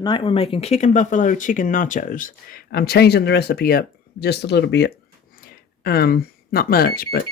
Tonight we're making buffalo chicken nachos. I'm changing the recipe up just a little bit. Not much, but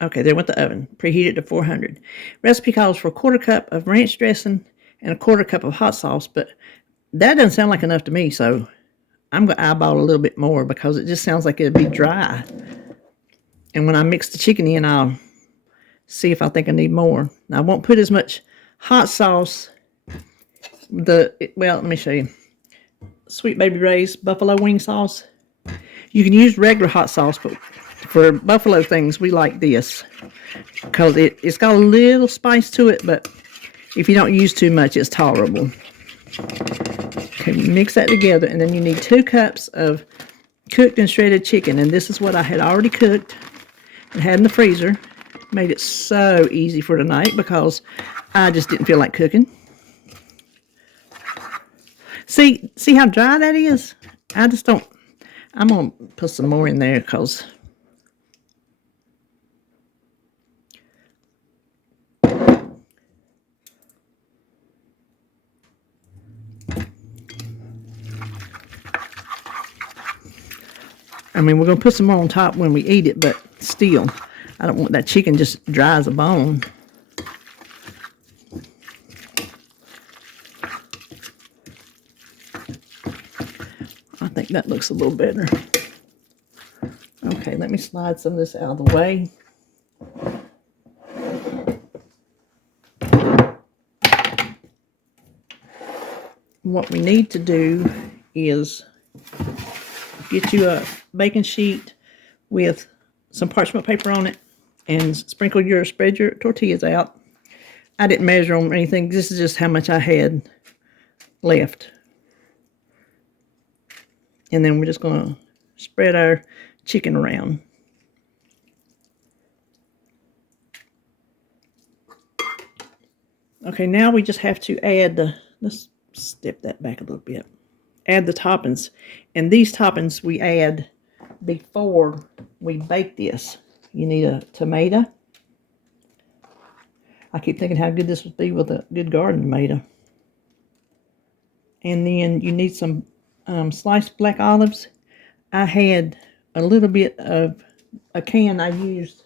okay, there went the oven. Preheated to 400. Recipe calls for a quarter cup of ranch dressing and a quarter cup of hot sauce, but that doesn't sound like enough to me, so I'm going to eyeball a little bit more because it just sounds like it'd be dry. And when I mix the chicken in, I'll see if I think I need more. Now, I won't put as much hot sauce. Well, let me show you. Sweet Baby Ray's buffalo wing sauce. You can use regular hot sauce, but for buffalo things, we like this because it's got a little spice to it, but if you don't use too much, it's tolerable. Okay, mix that together, and then you need 2 cups of cooked and shredded chicken, and this is what I had already cooked and had in the freezer. Made it so easy for tonight because I just didn't feel like cooking. See how dry that is? I just don't. I'm going to put some more in there because we're going to put some more on top when we eat it, but still, I don't want that chicken just dry as a bone. I think that looks a little better. Okay, let me slide some of this out of the way. What we need to do is get you a baking sheet with some parchment paper on it and spread your tortillas out. I didn't measure them or anything. This is just how much I had left. And then we're just going to spread our chicken around. Okay, now we just have to add let's step that back a little bit. Add the toppings. And these toppings we add before we bake this. You need a tomato. I keep thinking how good this would be with a good garden tomato. And then you need some sliced black olives. I had a little bit of a can I used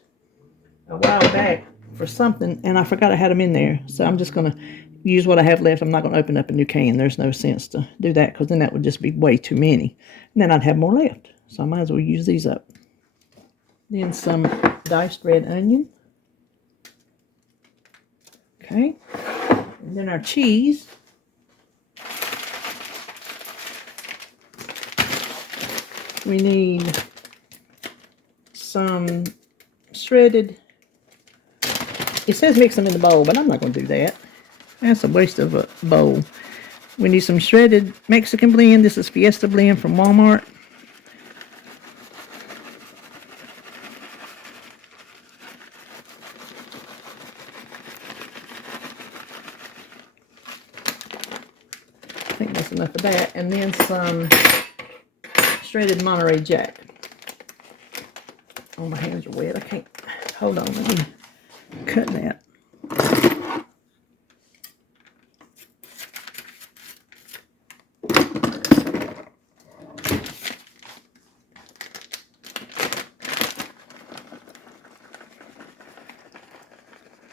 a while back for something, and I forgot I had them in there. So I'm just going to use what I have left. I'm not going to open up a new can. There's no sense to do that because then that would just be way too many. And then I'd have more left. So I might as well use these up. Then some diced red onion. Okay. And then our cheese. We need some shredded. It says mix them in the bowl, but I'm not going to do that. That's a waste of a bowl. We need some shredded Mexican blend. This is Fiesta blend from Walmart. I think that's enough of that. And then some shredded Monterey Jack. Oh, my hands are wet. I can't. Hold on. Let me cut that.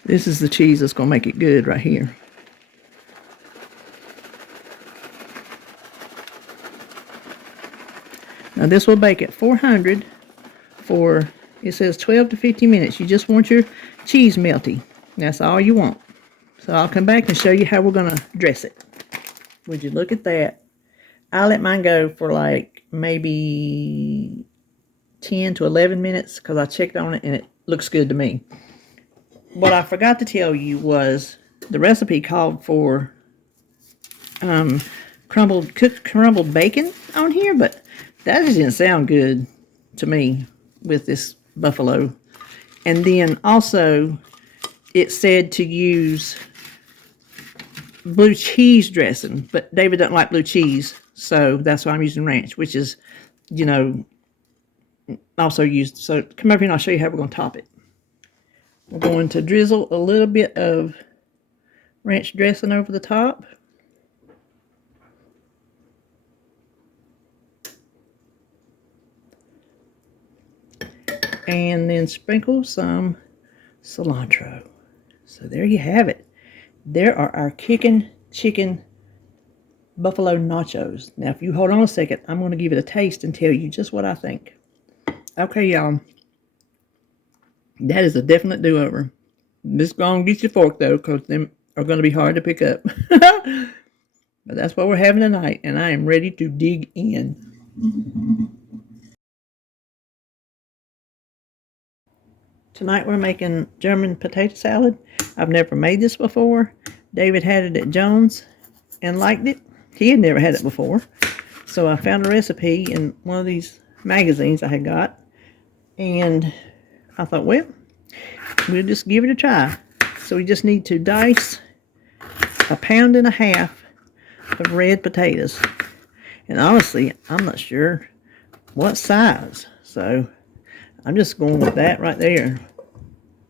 This is the cheese that's going to make it good right here. Now this will bake at 400 for, it says 12 to 15 minutes. You just want your cheese melty. That's all you want. So I'll come back and show you how we're going to dress it. Would you look at that? I let mine go for like maybe 10 to 11 minutes because I checked on it and it looks good to me. What I forgot to tell you was the recipe called for cooked crumbled bacon on here, but that just didn't sound good to me with this buffalo. And then also it said to use blue cheese dressing, but David doesn't like blue cheese, so that's why I'm using ranch, which is, you know, also used. So come over here and I'll show you how we're going to top it. We're going to drizzle a little bit of ranch dressing over the top. and then sprinkle some cilantro. So there you have it. There are our kicking chicken buffalo nachos. Now, if you hold on a second, I'm going to give it a taste and tell you just what I think. Okay, y'all. That is a definite do-over. Just go and get your fork, though, because them are going to be hard to pick up. But that's what we're having tonight, and I am ready to dig in. Tonight we're making German potato salad. I've never made this before. David had it at Jones and liked it. He had never had it before. So I found a recipe in one of these magazines I had got. And I thought, well, we'll just give it a try. So we just need to dice 1.5 pounds of red potatoes. And honestly, I'm not sure what size. So I'm just going with that right there.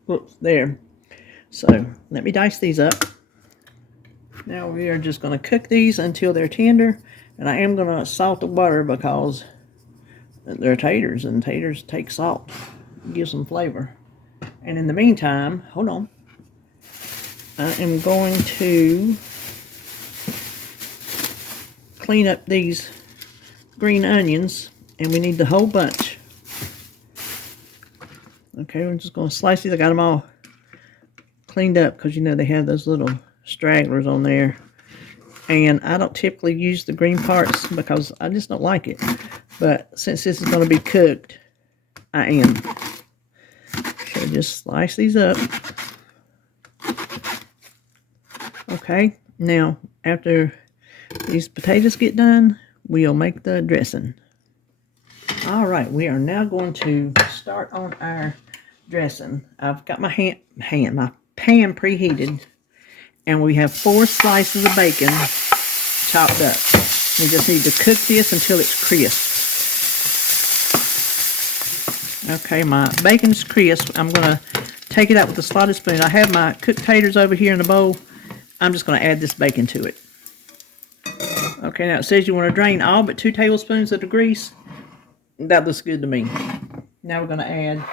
Whoops, there. So let me dice these up. Now we are just going to cook these until they're tender. And I am going to salt the water because they're taters, and taters take salt. It gives them flavor. And in the meantime, hold on. I am going to clean up these green onions, and we need the whole bunch. Okay, we're just going to slice these. I got them all cleaned up because, you know, they have those little stragglers on there. And I don't typically use the green parts because I just don't like it. But since this is going to be cooked, I am. So just slice these up. Okay, now after these potatoes get done, we'll make the dressing. All right, we are now going to start on our dressing. I've got my my pan preheated, and we have 4 slices of bacon chopped up. We just need to cook this until it's crisp. Okay, my bacon's crisp. I'm going to take it out with a slotted spoon. I have my cooked taters over here in the bowl. I'm just going to add this bacon to it. Okay, now it says you want to drain all but 2 tablespoons of the grease. That looks good to me. Now we're going to add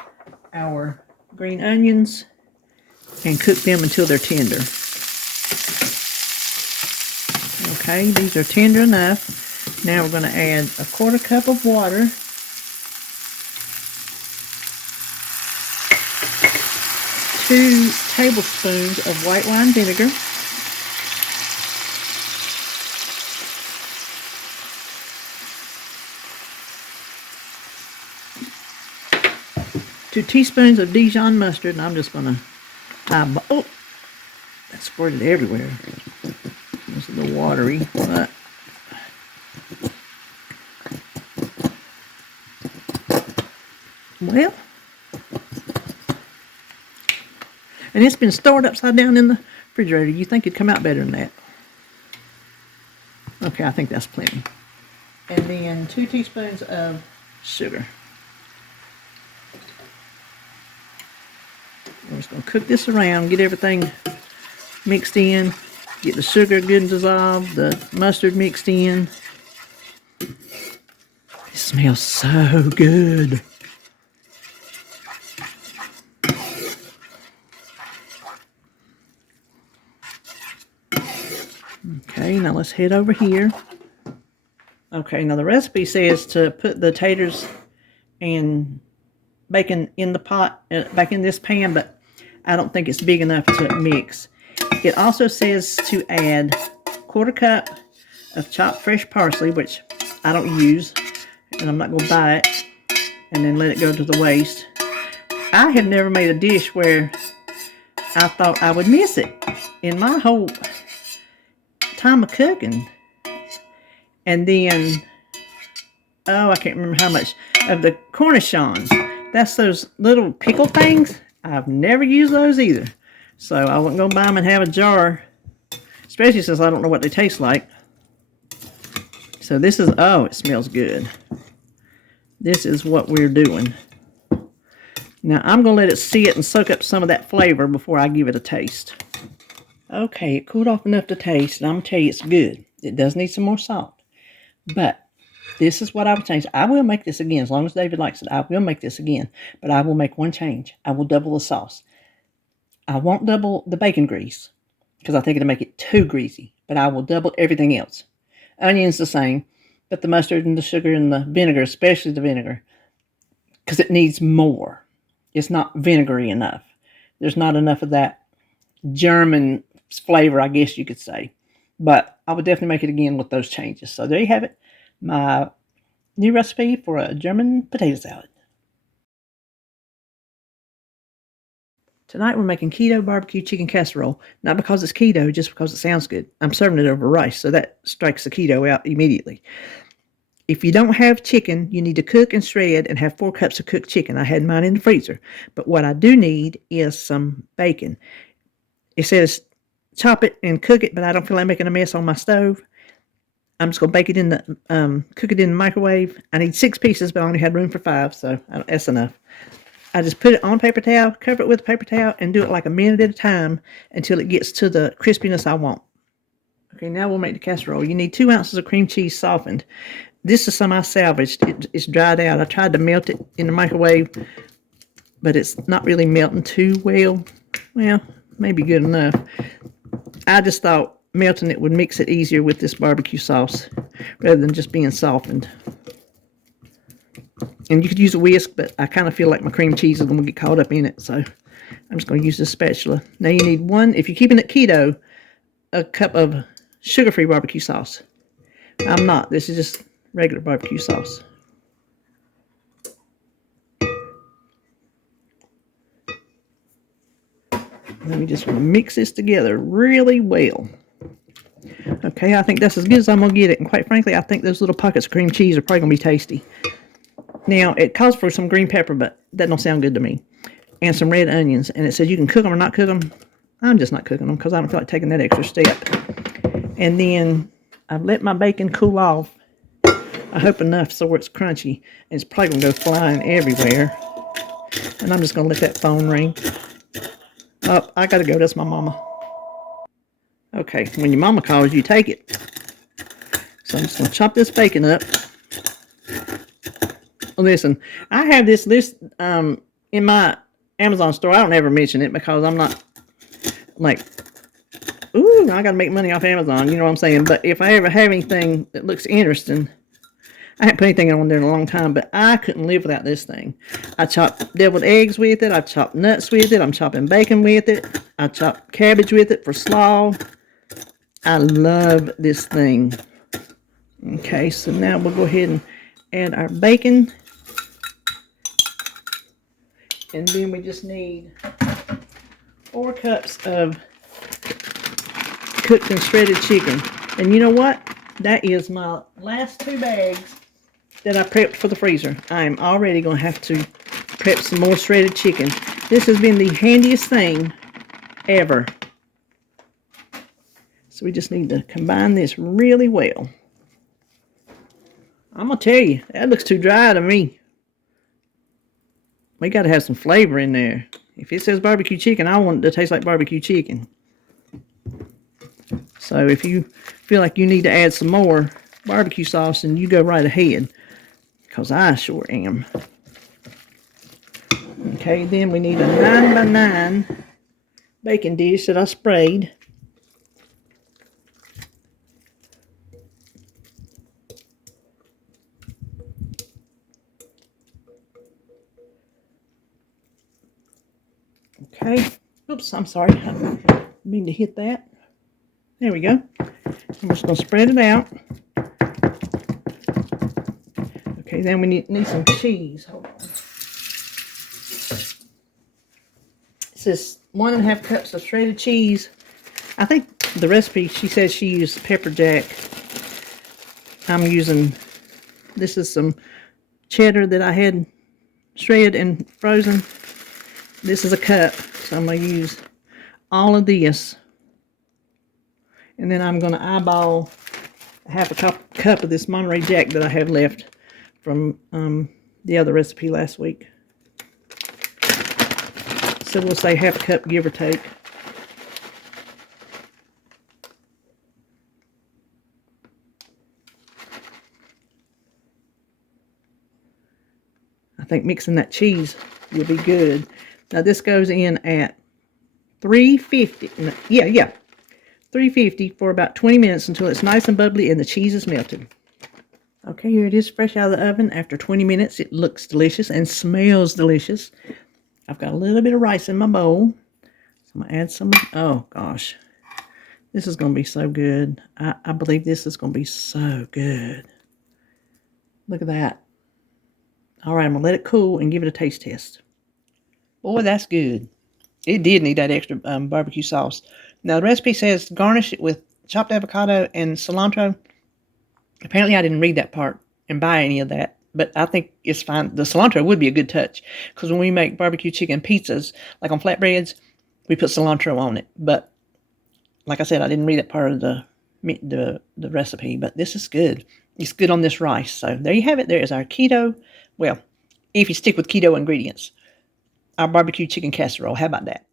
our green onions and cook them until they're tender. Okay, these are tender enough. Now we're going to add 1/4 cup of water. 2 tablespoons of white wine vinegar. 2 teaspoons of Dijon mustard, and I'm just going to, oh, that squirted everywhere. It's a little watery, but well, and it's been stored upside down in the refrigerator. You think it'd come out better than that. Okay, I think that's plenty. And then 2 teaspoons of sugar. I'm just going to cook this around, get everything mixed in, get the sugar good and dissolved, the mustard mixed in. It smells so good. Okay, now let's head over here. Okay, now the recipe says to put the taters and bacon in the pot, back in this pan, but I don't think it's big enough to mix. It also says to add 1/4 cup of chopped fresh parsley, which I don't use, and I'm not going to buy it, and then let it go to the waste. I have never made a dish where I thought I would miss it in my whole time of cooking. And then, oh, I can't remember how much of the cornichons. That's those little pickle things. I've never used those either. So I wasn't going to buy them and have a jar, especially since I don't know what they taste like. So this is, oh, it smells good. This is what we're doing. Now I'm going to let it sit and soak up some of that flavor before I give it a taste. Okay, it cooled off enough to taste, and I'm going to tell you it's good. It does need some more salt. But This is what I would change. I will make this again. As long as David likes it, I will make this again. But I will make one change. I will double the sauce. I won't double the bacon grease because I think it'll make it too greasy. But I will double everything else. Onions the same. But the mustard and the sugar and the vinegar, especially the vinegar, because it needs more. It's not vinegary enough. There's not enough of that German flavor, I guess you could say. But I would definitely make it again with those changes. So there you have it. My new recipe for a German potato salad. Tonight we're making keto barbecue chicken casserole. Not because it's keto, just because it sounds good. I'm serving it over rice, so that strikes the keto out immediately. If you don't have chicken, you need to cook and shred and have 4 cups of cooked chicken. I had mine in the freezer. But what I do need is some bacon. It says chop it and cook it, but I don't feel like making a mess on my stove. I'm just going to bake it in the, cook it in the microwave. I need 6 pieces, but I only had room for 5, so that's enough. I just put it on paper towel, cover it with a paper towel, and do it like a minute at a time until it gets to the crispiness I want. Okay, now we'll make the casserole. You need 2 ounces of cream cheese softened. This is some I salvaged. It's dried out. I tried to melt it in the microwave, but it's not really melting too well. Well, maybe good enough. I just thought melting it would mix it easier with this barbecue sauce rather than just being softened. And you could use a whisk, but I kind of feel like my cream cheese is going to get caught up in it, so I'm just going to use this spatula. Now you need one, if you're keeping it keto, a cup of sugar-free barbecue sauce. I'm not. This is just regular barbecue sauce. Then we just want to mix this together really well. Okay, I think that's as good as I'm going to get it. And quite frankly, I think those little pockets of cream cheese are probably going to be tasty. Now, it calls for some green pepper, but that don't sound good to me. And some red onions. And it says you can cook them or not cook them. I'm just not cooking them because I don't feel like taking that extra step. And then I've let my bacon cool off. I hope enough so it's crunchy. And it's probably going to go flying everywhere. And I'm just going to let that phone ring. Oh, I got to go. That's my mama. Okay, when your mama calls, you take it. So I'm just going to chop this bacon up. Listen, I have this list in my Amazon store. I don't ever mention it because I'm not like, ooh, I got to make money off Amazon. You know what I'm saying? But if I ever have anything that looks interesting, I haven't put anything on there in a long time, but I couldn't live without this thing. I chop deviled eggs with it. I chop nuts with it. I'm chopping bacon with it. I chop cabbage with it for slaw. I love this thing. Okay, so now we'll go ahead and add our bacon. And then we just need 4 cups of cooked and shredded chicken. And you know what? That is my last 2 bags that I prepped for the freezer. I am already going to have to prep some more shredded chicken. This has been the handiest thing ever. So we just need to combine this really well. I'm going to tell you, that looks too dry to me. We got to have some flavor in there. If it says barbecue chicken, I want it to taste like barbecue chicken. So if you feel like you need to add some more barbecue sauce, then you go right ahead. Because I sure am. Okay, then we need a 9x9 baking dish that I sprayed. Okay. Oops, I'm sorry. I didn't mean to hit that. There we go. I'm just going to spread it out. Okay, then we need some cheese. Hold on. It says 1.5 cups of shredded cheese. I think the recipe, she says she used pepper jack. I'm using, this is some cheddar that I had shredded and frozen. This is a cup, so I'm going to use all of this. And then I'm going to eyeball half a cup of this Monterey Jack that I have left from the other recipe last week. So we'll say half a cup, give or take. think mixing that cheese will be good. Now this goes in at 350. Yeah. 350 for about 20 minutes until it's nice and bubbly and the cheese is melted. Okay, here it is fresh out of the oven. After 20 minutes, it looks delicious and smells delicious. I've got a little bit of rice in my bowl. So I'm going to add some. Oh, gosh. This is going to be so good. I believe this is going to be so good. Look at that. All right, I'm going to let it cool and give it a taste test. Boy, that's good. It did need that extra barbecue sauce. Now, the recipe says garnish it with chopped avocado and cilantro. Apparently, I didn't read that part and buy any of that, but I think it's fine. The cilantro would be a good touch because when we make barbecue chicken pizzas, like on flatbreads, we put cilantro on it. But like I said, I didn't read that part of the recipe, but this is good. It's good on this rice. So there you have it. There is our keto, well, if you stick with keto ingredients, our barbecue chicken casserole. How about that?